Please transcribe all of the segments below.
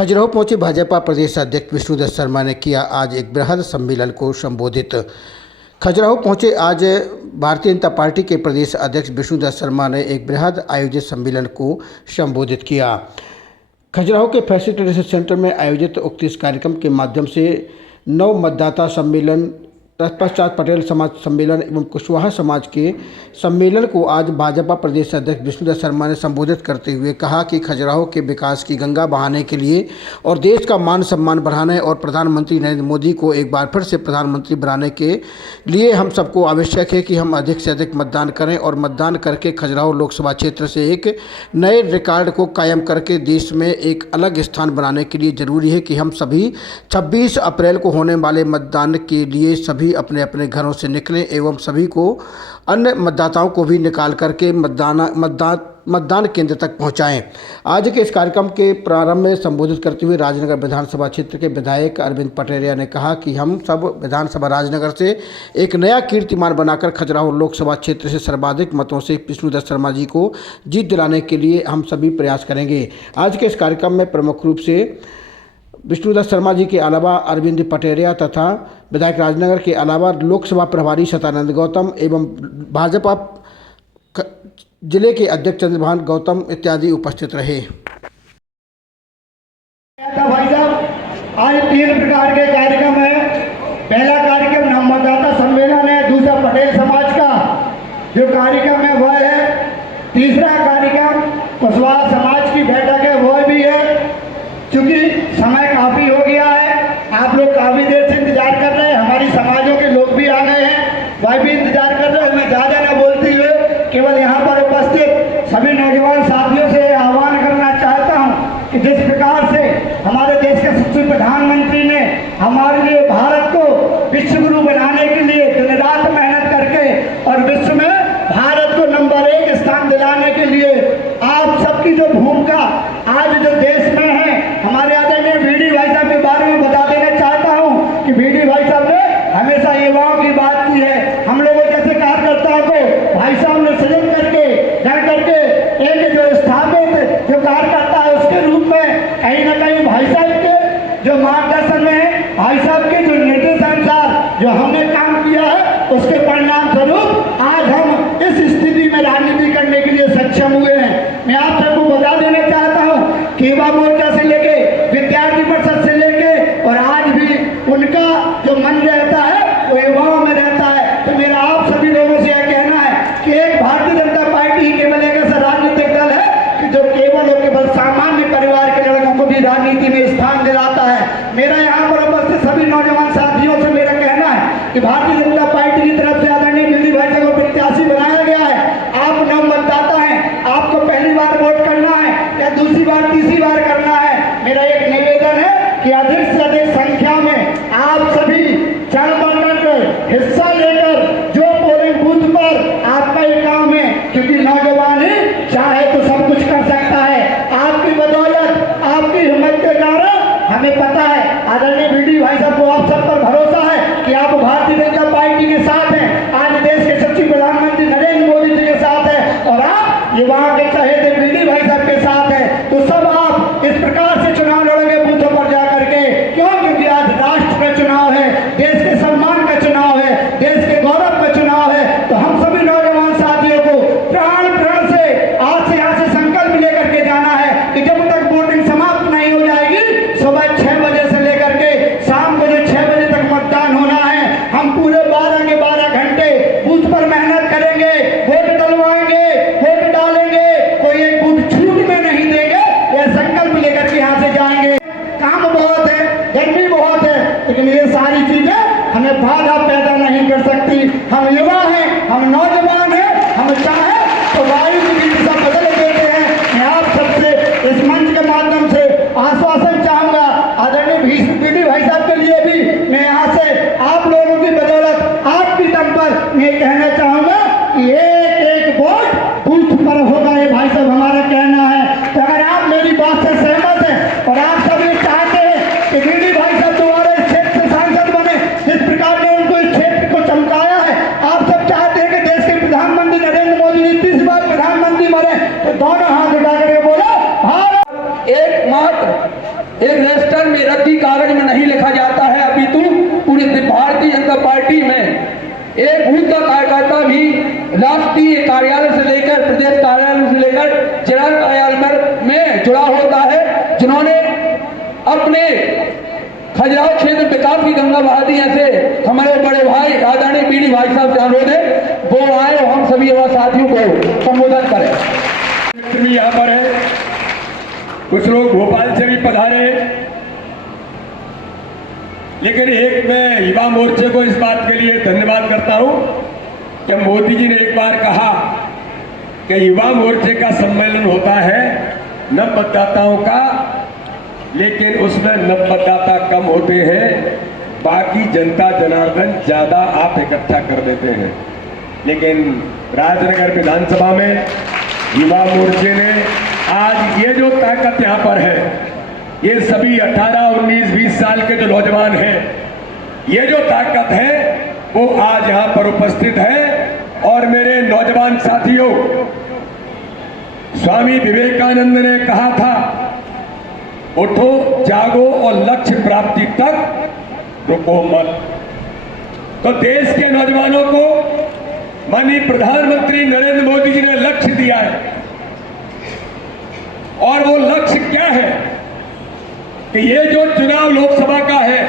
खजुराहो पहुंचे भाजपा प्रदेश अध्यक्ष विष्णुदत्त शर्मा ने किया आज एक बृहद सम्मेलन को संबोधित। खजुराहो पहुंचे आज भारतीय जनता पार्टी के प्रदेश अध्यक्ष विष्णुदत्त शर्मा ने एक बृहद आयोजित सम्मेलन को संबोधित किया। खजुराहो के फैसिलिटेशन सेंटर में आयोजित उक्त इस कार्यक्रम के माध्यम से नव मतदाता सम्मेलन, तत्पश्चात पटेल समाज सम्मेलन एवं कुशवाहा समाज के सम्मेलन को आज भाजपा प्रदेश अध्यक्ष विष्णुदत्त शर्मा ने संबोधित करते हुए कहा कि खजुराहो के विकास की गंगा बहाने के लिए और देश का मान सम्मान बढ़ाने और प्रधानमंत्री नरेंद्र मोदी को एक बार फिर से प्रधानमंत्री बनाने के लिए हम सबको आवश्यक है कि हम अधिक से अधिक मतदान करें और मतदान करके खजुराहो लोकसभा क्षेत्र से एक नए रिकॉर्ड को कायम करके देश में एक अलग स्थान बनाने के लिए ज़रूरी है कि हम सभी 26 अप्रैल को होने वाले मतदान के लिए सभी अपने अपने घरों से निकलें एवं सभी को अन्य मतदाताओं को भी निकाल करके मतदान केंद्र तक पहुंचाएं। आज के इस कार्यक्रम के प्रारंभ में संबोधित करते हुए राजनगर विधानसभा क्षेत्र के विधायक अरविंद पटेरिया ने कहा कि हम सब विधानसभा राजनगर से एक नया कीर्तिमान बनाकर खजुराहो लोकसभा क्षेत्र से सर्वाधिक मतों से विष्णुदत्त शर्मा जी को जीत दिलाने के लिए हम सभी प्रयास करेंगे। आज के इस कार्यक्रम में प्रमुख रूप से विष्णुदत्त शर्मा जी के अलावा अरविंद पटेरिया तथा विधायक राजनगर के अलावा लोकसभा प्रभारी सतानंद गौतम एवं भाजपा जिले के अध्यक्ष चंद्रभान गौतम इत्यादि उपस्थित रहे। भाई साहब, आज 3 प्रकार के कार्यक्रम है। पहला कार्यक्रम नव मतदाता सम्मेलन है, दूसरा पटेल समाज का जो कार्यक्रम है वह है, तीसरा कार्यक्रम कुशवाहा समाज की बैठक है वह भी है। चूंकि समय काफ़ी हो गया है, आप लोग काफ़ी देर से इंतजार कर रहे हैं, हमारी समाजों के लोग भी आ गए हैं, वह भी इंतजार कर रहे हैं। मैं ज़्यादा न बोलते हुए केवल यहाँ पर उपस्थित सभी नौजवान साथियों से आह्वान करना चाहता हूँ कि जिस प्रकार से हमारे देश के यशस्वी प्रधानमंत्री ने हमारे लिए भारत को विश्व गुरु बनाने के लिए दिन रात मेहनत करके और विश्व में भारत को नंबर 1 स्थान दिलाने के लिए आप सबकी जो भूमिका आज जो देश में है, हमारे आदरणीय बीडी भाई साहब के बारे में बता देना चाहता हूँ कि बीडी भाई साहब ने हमेशा युवाओं की बात की है। हम लोगों जैसे कार्यकर्ताओं को भाई साहब ने सजग करके जन करके एक जो स्थापित जो कार्यकर्ता है उसके रूप में कहीं ना कहीं भाई साहब के जो मार्गदर्शन में, भाई साहब के जो निर्देशानुसार जो हमने काम किया है उसके परिणाम स्वरूप आज हम इस स्थिति में राजनीति करने के लिए सक्षम हुए हैं। मैं आप सबको बता देना चाहता हूँ कि युवा मोर्चा से लेके विद्यार्थी परिषद से लेके और आज भी उनका जो मन रहता है वो युवाओं में रहता है। तो मेरा आप सभी लोगों से यह कहना है कि एक भारतीय जनता पार्टी ही केवल एक ऐसा राजनीतिक दल है कि जो केवल और केवल सामान्य परिवार के लड़कों को भी राजनीति में स्थान दिलाता है। मेरा यहाँ पर उपस्थित सभी नौजवान साथियों से मेरा कहना है कि भारतीय जनता पार्टी की तरफ से आदरणीय बीडी भाई साहब को प्रत्याशी बनाया गया है। आप नव मतदाता हैं, आपको पहली बार वोट करना है या दूसरी बार तीसरी बार करना है। मेरा एक निवेदन है कि अधिक से अधिक संख्या में आप सभी चढ़ बढ़ कर हिस्सा लेकर जो पोलिंग बूथ पर आपका ये काम है, क्योंकि नौजवान ही चाहे तो सब कुछ कर सकता है। आपकी बदौलत, आपकी हिम्मत के कारण हमें पता है आदरणीय बीडी भाई साहब को आप सब पर भरोसा है कि आप भारतीय जनता पार्टी के साथ हैं, आज देश के यशस्वी प्रधानमंत्री नरेंद्र मोदी जी के साथ हैं और आप युवाओं के चहेते बीडी भाई साहब के साथ हैं। तो सब आप इस प्रकार से चुनाव लड़ोगे बूथों पर जाकर के, क्यों? क्योंकि आज राष्ट्र का चुनाव है, देश के सम्मान का चुनाव है, देश के गौरव का चुनाव है। तो हम सभी नौजवान साथियों को प्राण से आज से यहाँ से संकल्प लेकर के जाना है कि जब तक वोटिंग समाप्त नहीं हो जाएगी, सुबह 6 बजे से लेकर के शाम को 6 बजे तक मतदान होना है। हम पूरे 12 के 12 घंटे बूथ पर मेहनत करेंगे, वोट डलवाएंगे, वोट डालेंगे, कोई एक बूथ छूटने नहीं देंगे। यह संकल्प लेकर के यहाँ से जाएंगे। काम बहुत है, गर्मी बहुत है, लेकिन ये सारी चीजें हमें बाधा पैदा नहीं कर सकती। हम युवा हैं, हम नौजवान हैं, हम चाहे तो वायु की दिशा बदल देते हैं। मैं आप सबसे इस मंच के माध्यम से आश्वासन चाहूंगा, आदरणीय बीडी भाई साहब के लिए भी मैं यहाँ से आप लोगों की बदौलत, आपकी दम पर मैं कहना चाहूंगा कि एक एक वोट बूथ पर होगा। ये भाई साहब हमारा कहना है। तो अगर आप मेरी बात से सहमत हैं और आप सभी चाहते हैं कि बीडी भाई साहब दोबारा इस क्षेत्र से सांसद बने, जिस प्रकार ने उनको इस क्षेत्र को चमकाया है, आप सब चाहते हैं कि देश के प्रधानमंत्री नरेंद्र मोदी जी 30 बार प्रधानमंत्री बने, तो दोनों हाथ उठा करके बोलो भारत। एकमात्र एक रजिस्टर में रद्दी कागज में नहीं लिखा जाता है। अभी तो पूरी भारतीय जनता पार्टी में एक बूथ का कार्यकर्ता भी राष्ट्रीय कार्यालय से लेकर प्रदेश कार्यालय से लेकर जिला कार्यालय में जुड़ा होता है, जिन्होंने अपने खजुराहो क्षेत्र विकास की गंगा बहा दी। ऐसे हमारे बड़े भाई आदरणीय बीडी भाई साहब जान है, वो आए और हम सभी युवा साथियों को संबोधन करें। यहाँ पर है, कुछ लोग भोपाल से भी पधारे, लेकिन एक मैं युवा मोर्चे को इस बात के लिए धन्यवाद करता हूं कि मोदी जी ने एक बार कहा कि युवा मोर्चे का सम्मेलन होता है नव मतदाताओं का, लेकिन उसमें नव मतदाता कम होते हैं, बाकी जनता जनार्दन ज्यादा आप इकट्ठा कर देते हैं। लेकिन राजनगर विधानसभा में युवा मोर्चे ने आज ये जो ताकत यहाँ पर है, ये सभी 18, 19, 20 साल के जो नौजवान हैं, ये जो ताकत है वो आज यहाँ पर उपस्थित है। और मेरे नौजवान साथियों, स्वामी विवेकानंद ने कहा था, उठो जागो और लक्ष्य प्राप्ति तक रुको मत। तो देश के नौजवानों को माननीय प्रधानमंत्री नरेंद्र मोदी जी ने लक्ष्य दिया है, और वो लक्ष्य क्या है कि ये जो चुनाव लोकसभा का है,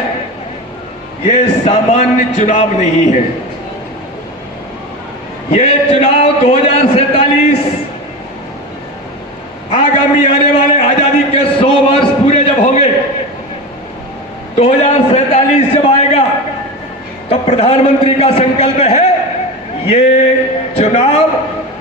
ये सामान्य चुनाव नहीं है। ये चुनाव 2047 आगामी आने वाले आजादी के 100 वर्ष पूरे जब होंगे, 2047 जब आएगा, तो प्रधानमंत्री का संकल्प है ये चुनाव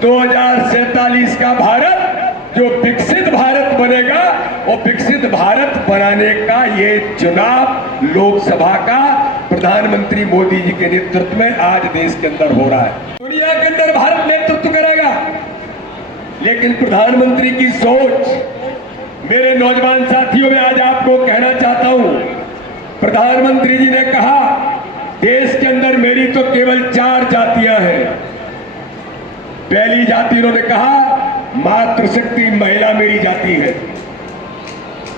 2047 का भारत जो विकसित भारत बनेगा, वो विकसित भारत बनाने का ये चुनाव लोकसभा का प्रधानमंत्री मोदी जी के नेतृत्व में आज देश के अंदर हो रहा है। दुनिया के अंदर भारत नेतृत्व करेगा, लेकिन प्रधानमंत्री की सोच, मेरे नौजवान साथियों, में आज आपको कहना चाहता हूं, प्रधानमंत्री जी ने कहा देश के अंदर मेरी तो केवल 4 जातियां हैं। पहली जाति उन्होंने कहा मातृशक्ति महिला मेरी जाति है।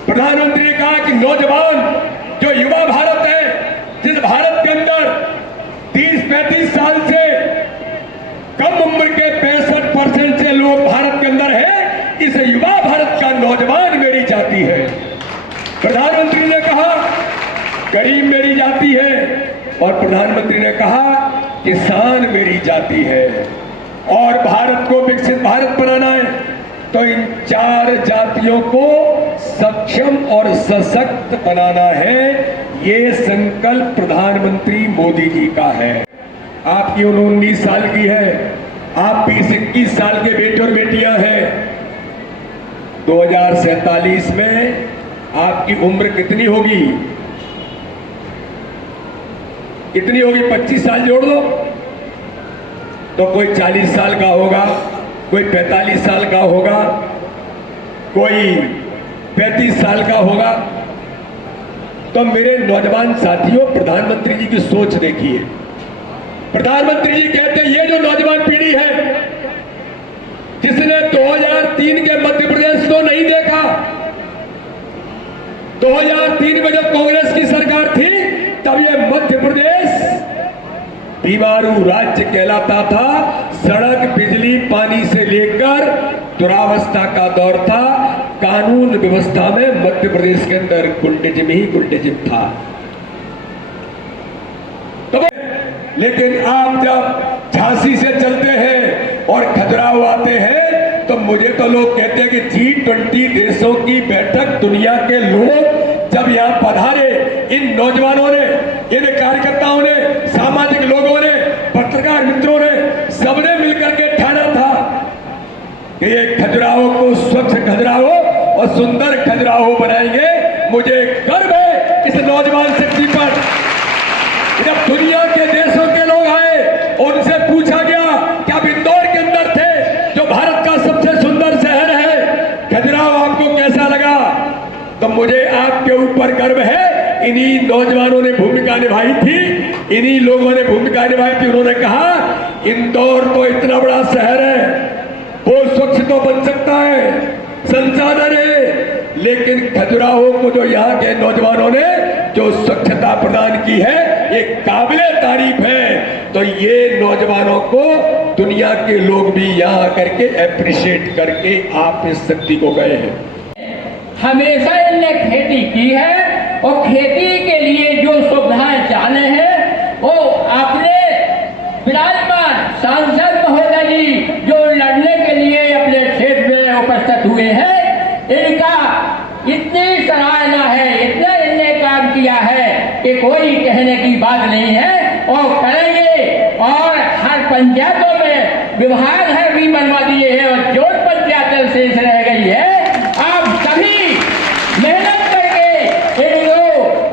प्रधानमंत्री ने कहा कि नौजवान जो युवा भारत है, जिस भारत के अंदर 30-35 साल से कम उम्र के 65% से लोग भारत के अंदर है, इस युवा भारत का नौजवान मेरी जाति है। प्रधानमंत्री ने कहा गरीब मेरी जाति है, और प्रधानमंत्री ने कहा किसान मेरी जाति है। और भारत को विकसित भारत बनाना है तो इन 4 जातियों को सक्षम और सशक्त बनाना है। ये संकल्प प्रधानमंत्री मोदी जी का है। आपकी उम्र 19 साल की है, आप 20-21 साल के बेटे और बेटियां हैं। 2047 में आपकी उम्र कितनी होगी? कितनी होगी? 25 साल जोड़ दो तो कोई 40 साल का होगा, कोई 45 साल का होगा, कोई 35 साल का होगा। तो मेरे नौजवान साथियों, प्रधानमंत्री जी की सोच देखिए। प्रधानमंत्री जी कहते हैं ये जो नौजवान पीढ़ी है जिसने 2003 के मध्य प्रदेश को नहीं देखा, 2003 में जब कांग्रेस की सरकार थी तब ये मध्य प्रदेश बीमारू राज्य कहलाता था। सड़क, बिजली, पानी से लेकर दुरावस्था का दौर था। कानून व्यवस्था में मध्य प्रदेश के अंदर गुंडेजिम ही गुंडेजिम था। तो लेकिन आप जब झांसी से चलते हैं और खजुराहो आते हैं तो मुझे तो लोग कहते हैं कि G20 देशों की बैठक, दुनिया के लोग जब यहाँ पधारे, इन नौजवानों ने, इन कार्यकर्ताओं ने, सामाजिक लोगों ने, पत्रकार मित्रों ने, सबने मिलकर के ठाना था कि ये खजुराहो को स्वच्छ खजुराहो और सुंदर खजुराहो बनाएंगे। मुझे गर्व है इस नौजवान शक्ति पर। जब दुनिया के देशों के लोग आए, उनसे पूछा गया कि आप इंदौर के अंदर थे, जो भारत का सबसे सुंदर शहर है, खजुराहो आपको कैसा लगा? तो मुझे आपके ऊपर गर्व है। इन्हीं नौजवानों ने भूमिका निभाई थी, इन्हीं लोगों ने भूमिका निभाई थी। उन्होंने कहा इंदौर तो इतना बड़ा शहर है, वो स्वच्छ तो बन सकता है, संसाधन है, लेकिन खजुराहो को जो यहाँ के नौजवानों ने जो स्वच्छता प्रदान की है ये काबिले तारीफ है। तो ये नौजवानों को दुनिया के लोग भी यहाँ करके अप्रिशिएट करके आप इस शक्ति को गए हैं। हमेशा इनने खेती की है और खेती के लिए जो सुविधाएं चाहे हैं वो अपने विराजमान सांसद महोदय जी जो लड़ने के लिए अपने क्षेत्र में उपस्थित हुए हैं, इनका इतनी सराहना है, इतना इनने काम किया है कि कोई कहने की बात नहीं है और करेंगे। और हर पंचायतों में विभाग है भी बनवा दिए हैं और जो पंचायत शेष रह गई है आप सभी मेहनत करके इनको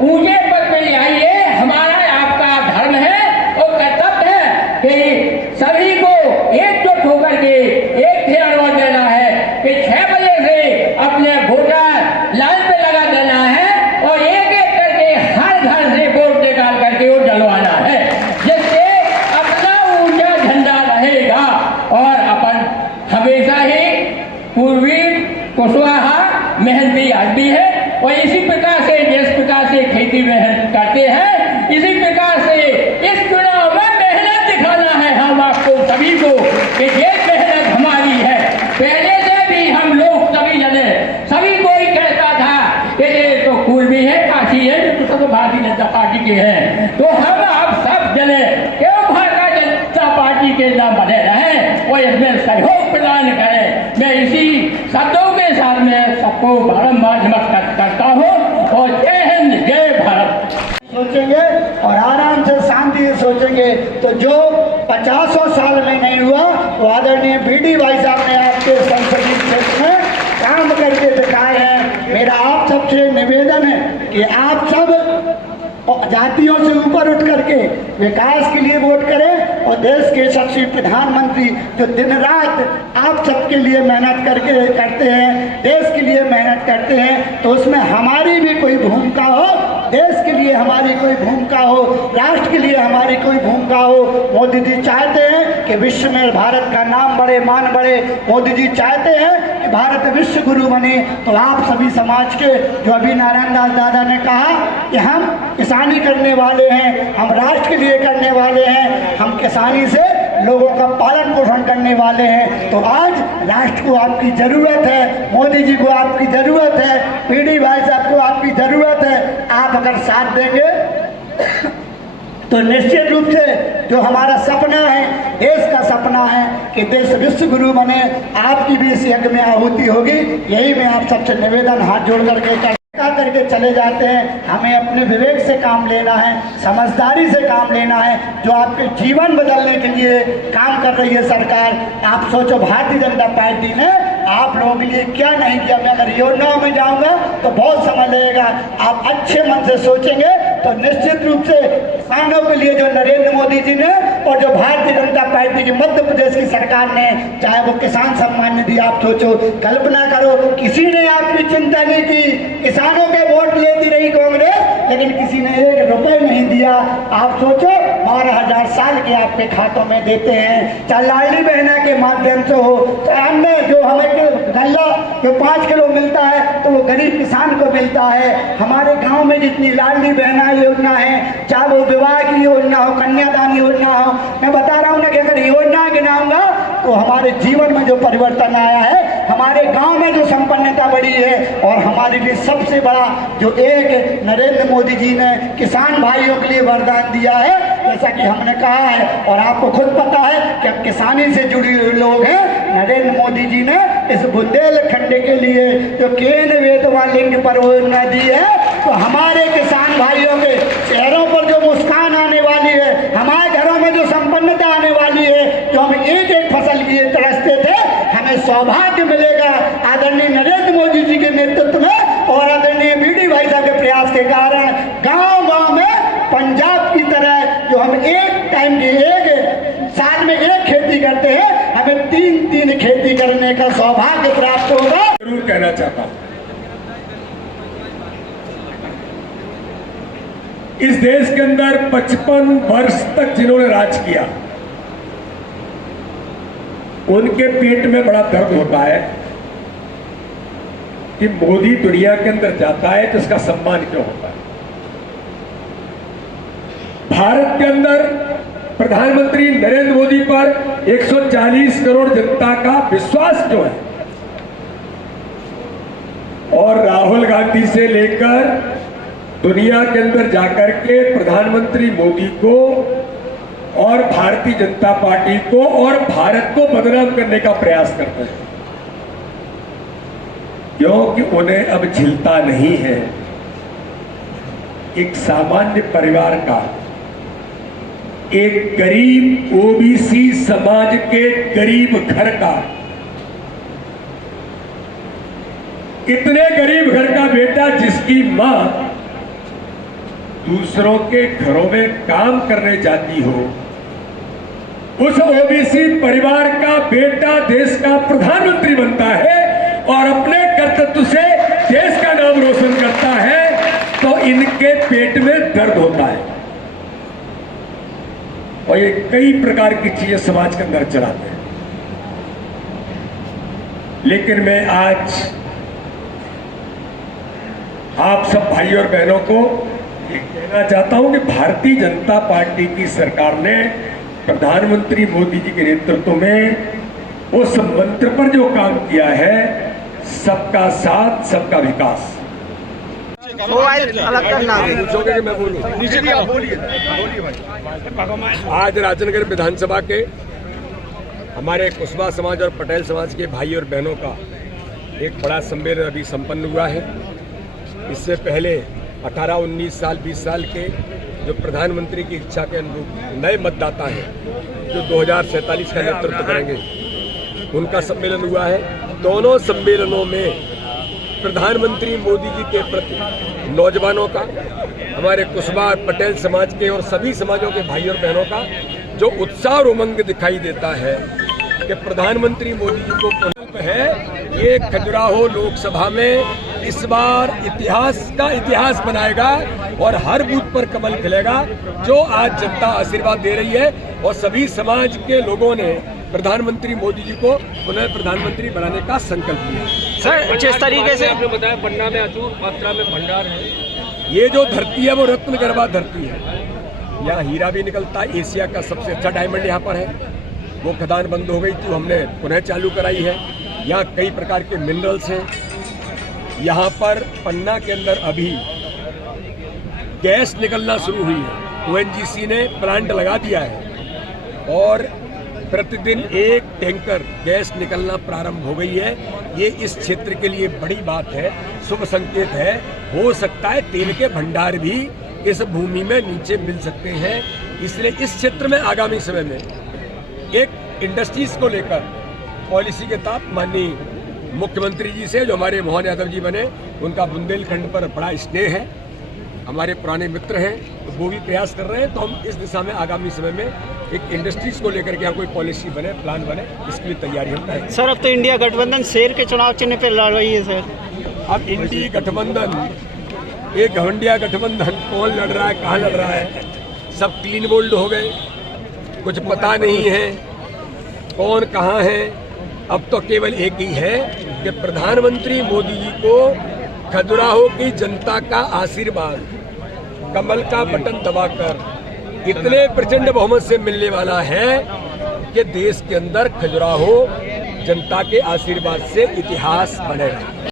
ऊंचे पद पे ले आइए। हमारा आपका धर्म है और कर्तव्य है कि सभी को एकजुट होकर के एक ध्यान देना है कि 6 बजे से अपने वोटर लाइन पे लगा देना है और एक एक करके हर घर से वोट निकाल करके वो डलवाना है, जिससे अपना ऊंचा झंडा रहेगा। और अपन हमेशा ही पूर्वी कुशवाहा मेहनती आदमी है और इसी प्रकार से जिस प्रकार से खेती मेहनत करते हैं इसी प्रकार से इस चुनाव में मेहनत दिखाना है हम आपको सभी को कि ये मेहनत हमारी है। पहले से भी हम लोग सभी जने सभी कोई कहता था कि ये तो पूर्वी है, काशी है, जो तो सब भारतीय जनता पार्टी के हैं। तो हम आप सब जने क्यों भारतीय जनता पार्टी के नाम बने रहें और इसमें सहयोग प्रदान करें। मैं इसी शब्दों के साथ में सबको बारम्बार नमस्कार करता हूँ और जय हिंद जय भारत। सोचेंगे और आराम से शांति से सोचेंगे तो जो 50 साल में नहीं हुआ वो आदरणीय बीडी भाई साहब ने आपके संसदीय क्षेत्र में काम करके दिखाए हैं। मेरा आप सबसे निवेदन है कि आप सब जातियों से ऊपर उठ करके विकास के लिए वोट करें और देश के यशस्वी प्रधानमंत्री जो दिन रात आप सबके लिए मेहनत करते हैं, देश के लिए मेहनत करते हैं, तो उसमें हमारी भी कोई भूमिका हो, देश के लिए हमारी कोई भूमिका हो, राष्ट्र के लिए हमारी कोई भूमिका हो। मोदी जी चाहते हैं कि विश्व में भारत का नाम बढ़े, मान बढ़े। मोदी जी चाहते हैं कि भारत विश्व गुरु बने। तो आप सभी समाज के जो अभी नारायण दास दादा ने कहा कि हम किसानी करने वाले हैं, हम राष्ट्र के लिए करने वाले हैं, हम किसानी से लोगों का पालन पोषण करने वाले हैं। तो आज राष्ट्र को आपकी जरूरत है, मोदी जी को आपकी जरूरत है, पीडी भाई साहब को आपकी जरूरत है। आप अगर साथ देंगे तो निश्चित रूप से जो हमारा सपना है, देश का सपना है कि देश विश्व गुरु बने, आपकी भी इस यज्ञ में आहुति होगी। यही मैं आप सबसे निवेदन हाथ जोड़ करके चले जाते हैं। हमें अपने विवेक से काम लेना है, समझदारी से काम लेना है। जो आपके जीवन बदलने के लिए काम कर रही है सरकार, आप सोचो भारतीय जनता पार्टी ने आप लोगों के लिए क्या नहीं किया। मैं अगर योजनाओं में जाऊंगा तो बहुत समय लगेगा। आप अच्छे मन से सोचेंगे तो निश्चित रूप से किसानों के लिए जो नरेंद्र मोदी जी ने और जो भारतीय जनता पार्टी की मध्य प्रदेश की सरकार ने, चाहे वो किसान सम्मान निधि, आप सोचो, कल्पना करो, किसी ने आपकी चिंता नहीं की। किसानों के वोट लेती रही कांग्रेस, लेकिन किसी ने 1 रुपए नहीं दिया। आप सोचो 12,000 साल के आपके खातों में देते हैं, चाहे लाडली बहना के माध्यम से हो, चाहे हमने जो हमें गल्ला जो 5 किलो मिलता है तो वो गरीब किसान को मिलता है। हमारे गांव में जितनी लाडली बहना योजना है, चाहे वो विवाह की योजना हो, कन्यादान योजना हो, मैं बता रहा हूँ ना कि अगर योजना गिनाऊंगा तो हमारे जीवन में जो परिवर्तन आया है, हमारे गांव में जो संपन्नता बढ़ी है, और हमारे लिए सबसे बड़ा जो एक नरेंद्र मोदी जी ने किसान भाइयों के लिए वरदान दिया है, जैसा कि हमने कहा है और आपको खुद पता है कि अब किसानी से जुड़े हुए लोग हैं। नरेंद्र मोदी जी ने इस बुंदेलखंड के लिए जो केन वेदवा लिंग पर योजना दी है, तो हमारे किसान भाइयों के चेहरों पर जो मुस्कान आने वाली है, हमारे घरों में जो संपन्नता आने वाली है, जो हम एक एक फसल की तरसते थे, हमें सौभाग्य मिलेगा आदरणीय नरेंद्र मोदी जी के नेतृत्व में और आदरणीय बीडी भाई साहब के प्रयास के कारण। गांव-गांव में पंजाब की तरह जो हम एक टाइम की एक साल में एक खेती करते हैं, हमें 3 खेती करने का सौभाग्य प्राप्त होगा। जरूर कहना चाहता हूं, इस देश के अंदर 55 वर्ष तक जिन्होंने राज किया, उनके पेट में बड़ा दर्द होता है कि मोदी दुनिया के अंदर जाता है तो इसका सम्मान क्यों होता है। भारत के अंदर प्रधानमंत्री नरेंद्र मोदी पर 140 करोड़ जनता का विश्वास क्यों है, और राहुल गांधी से लेकर दुनिया के अंदर जाकर के प्रधानमंत्री मोदी को और भारतीय जनता पार्टी को और भारत को बदनाम करने का प्रयास करते हैं, क्योंकि उन्हें अब झिलता नहीं है एक सामान्य परिवार का, एक गरीब ओबीसी समाज के गरीब घर का, इतने गरीब घर का बेटा जिसकी मां दूसरों के घरों में काम करने जाती हो, उस ओबीसी परिवार का बेटा देश का प्रधानमंत्री बनता है और अपने कर्तव्य से देश का नाम रोशन करता है, तो इनके पेट में दर्द होता है और ये कई प्रकार की चीजें समाज के अंदर चलाते हैं। लेकिन मैं आज आप सब भाई और बहनों को ये कहना चाहता हूं कि भारतीय जनता पार्टी की सरकार ने प्रधानमंत्री मोदी जी के नेतृत्व में उस मंत्र पर जो काम किया है, सबका साथ सबका विकास। अलग करना पूछोगे कि मैं बोलूं? आज राजनगर विधानसभा के हमारे कुशवाहा समाज और पटेल समाज के भाई और बहनों का एक बड़ा सम्मेलन अभी संपन्न हुआ है। इससे पहले 18, 19 साल 20 साल के जो प्रधानमंत्री की इच्छा के अनुरूप नए मतदाता हैं जो 2047 का नेतृत्व करेंगे, उनका सम्मेलन हुआ है। दोनों सम्मेलनों में प्रधानमंत्री मोदी जी के प्रति नौजवानों का, हमारे कुशवाहा पटेल समाज के और सभी समाजों के भाई और बहनों का जो उत्साह और उमंग दिखाई देता है कि प्रधानमंत्री मोदी जी को संकल्प है, ये खजुराहो लोकसभा में इस बार इतिहास बनाएगा और हर बूथ पर कमल खिलेगा, जो आज जनता आशीर्वाद दे रही है। और सभी समाज के लोगों ने प्रधानमंत्री मोदी जी को पुनः प्रधानमंत्री बनाने का संकल्प लिया। सर, जिस तरीके से आपने बताया पन्ना में अचूक मात्रा में भंडार है, ये जो धरती है वो रत्न गर्भा धरती है, यहाँ हीरा भी निकलता है। एशिया का सबसे अच्छा डायमंड यहाँ पर है, वो खदान बंद हो गई थी, हमने पुनः चालू कराई है। यहाँ कई प्रकार के मिनरल्स हैं। यहाँ पर पन्ना के अंदर अभी गैस निकलना शुरू हुई है, ओएनजीसी ने प्लांट लगा दिया है और प्रतिदिन 1 टैंकर गैस निकलना प्रारंभ हो गई है। ये इस क्षेत्र के लिए बड़ी बात है, शुभ संकेत है। हो सकता है तेल के भंडार भी इस भूमि में नीचे मिल सकते हैं, इसलिए इस क्षेत्र में आगामी समय में एक इंडस्ट्रीज को लेकर पॉलिसी के तहत माननीय मुख्यमंत्री जी से, जो हमारे मोहन यादव जी बने, उनका बुंदेलखंड पर बड़ा स्नेह है, हमारे पुराने मित्र हैं, तो वो भी प्रयास कर रहे हैं। तो हम इस दिशा में आगामी समय में एक इंडस्ट्रीज को लेकर के कोई पॉलिसी बने, प्लान बने, इसकी भी तैयारी हम करेंगे। सर, अब तो इंडिया गठबंधन शेर के चुनाव चिन्ह पे लड़ रही है सर। अब इंडिया गठबंधन, एक घमंडिया गठबंधन, कौन लड़ रहा है, कहाँ लड़ रहा है, सब क्लीन बोल्ड हो गए, कुछ पता नहीं है कौन कहाँ है। अब तो केवल एक ही है कि प्रधानमंत्री मोदी जी को खजुराहो की जनता का आशीर्वाद कमल का बटन दबाकर इतने प्रचंड बहुमत से मिलने वाला है कि देश के अंदर खजुराहो जनता के आशीर्वाद से इतिहास बनेगा।